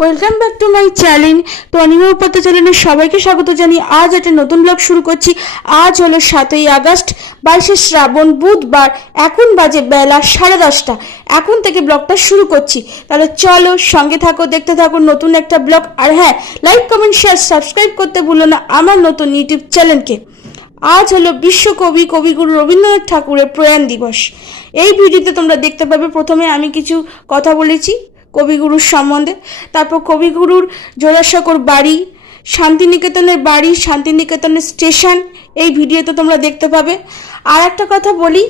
Welcome back to my channel তো অনিমা উপাধ্যায় চ্যানেলের সবাইকে স্বাগত জানিয়ে আজ একটা নতুন ব্লগ শুরু করছি। আজ হলো সাতই আগস্ট, বাইশে শ্রাবণ, বুধবার, এখন বাজে বেলা সাড়ে দশটা। এখন থেকে ব্লগটা শুরু করছি। তাহলে চলো সঙ্গে থাকো, দেখতে থাকো নতুন একটা ব্লগ আর হ্যাঁ লাইক কমেন্ট শেয়ার সাবস্ক্রাইব করতে ভুলো না আমার নতুন ইউটিউব চ্যানেলকে আজ হলো বিশ্বকবি কবিগুরু রবীন্দ্রনাথ ঠাকুরের প্রয়াণ দিবস। এই ভিডিওতে তোমরা দেখতে পাবে, প্রথমে আমি কিছু কথা বলেছি। কবিগুরুর সম্বন্ধে। তারপর কবিগুরুর জোড়াসাঁকোর বাড়ি, শান্তিনিকেতনের বাড়ি, শান্তিনিকেতনের স্টেশন, এই ভিডিওতে তোমরা দেখতে পাবে। আর একটা কথা বলি,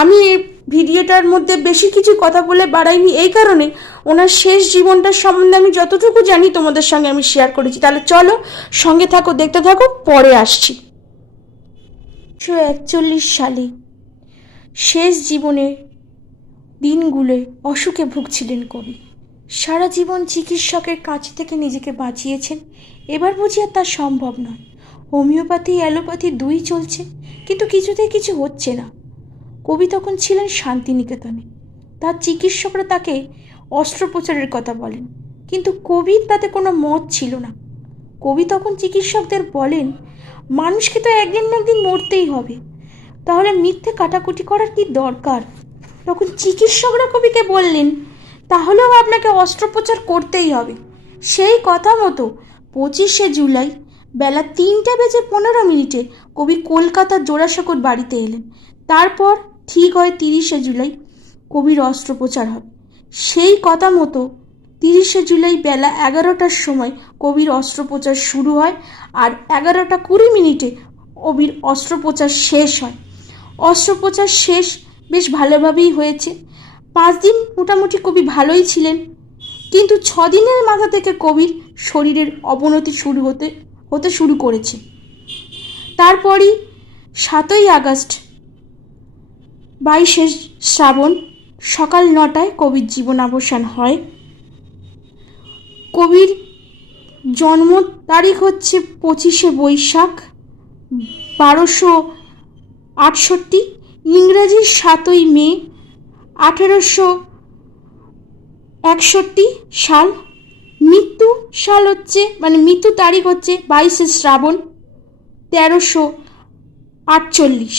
আমি এই ভিডিওটার মধ্যে বেশি কিছু কথা বলে বাড়াইনি এই কারণে ওনার শেষ জীবনটার সম্বন্ধে আমি যতটুকু জানি তোমাদের সঙ্গে আমি শেয়ার করেছি। তাহলে চলো সঙ্গে থাকো, দেখতে থাকো, পরে আসছি। উনিশশো একচল্লিশ সালে শেষ জীবনের দিনগুলোয় অসুখে ভুগছিলেন কবি। সারা জীবন চিকিৎসকের কাছ থেকে নিজেকে বাঁচিয়েছেন। এবার বুঝি আর তা সম্ভব নয়। হোমিওপ্যাথি, অ্যালোপ্যাথি দুই চলছে, কিন্তু কিছুতেই কিছু হচ্ছে না। কবি তখন ছিলেন শান্তিনিকেতনে। তার চিকিৎসকরা তাকে অস্ত্রোপচারের কথা বলেন, কিন্তু কবির তাতে কোনো মত ছিল না। কবি তখন চিকিৎসকদের বলেন, মানুষকে তো একদিন না একদিন মরতেই হবে। তাহলে মিথ্যে কাটাকুটি করার কি দরকার? তখন চিকিৎসকরা কবিকে বললেন তাহলেও আপনাকে অস্ত্রোপচার করতেই হবে। সেই কথা মতো পঁচিশে জুলাই বেলা তিনটে বেজে পনেরো মিনিটে কবি কলকাতার জোড়াসাঁকোর বাড়িতে এলেন। তারপর ঠিক হয় তিরিশে জুলাই কবির অস্ত্রোপচার হবে সেই কথা মতো তিরিশে জুলাই বেলা এগারোটার সময় কবির অস্ত্রোপচার শুরু হয় আর এগারোটা কুড়ি মিনিটে কবির অস্ত্রোপচার শেষ হয়। অস্ত্রোপচার শেষ বেশ ভালোভাবেই হয়েছে। পাঁচ দিন মোটামুটি কবি ভালোই ছিলেন। কিন্তু ছ দিনের মাথা থেকে কবির শরীরের অবনতি শুরু হতে হতে শুরু করেছে। তারপরই সাতই আগস্ট, বাইশে শ্রাবণ, সকাল নটায় কবির জীবনাবসান হয়। কবির জন্ম তারিখ হচ্ছে পঁচিশে বৈশাখ, বারোশো আটষট্টি, ইংরেজি সাতই মে আঠেরোশো একষট্টি সাল মৃত্যু সাল হচ্ছে মানে মৃত্যু তারিখ হচ্ছে বাইশে শ্রাবণ তেরোশো আটচল্লিশ।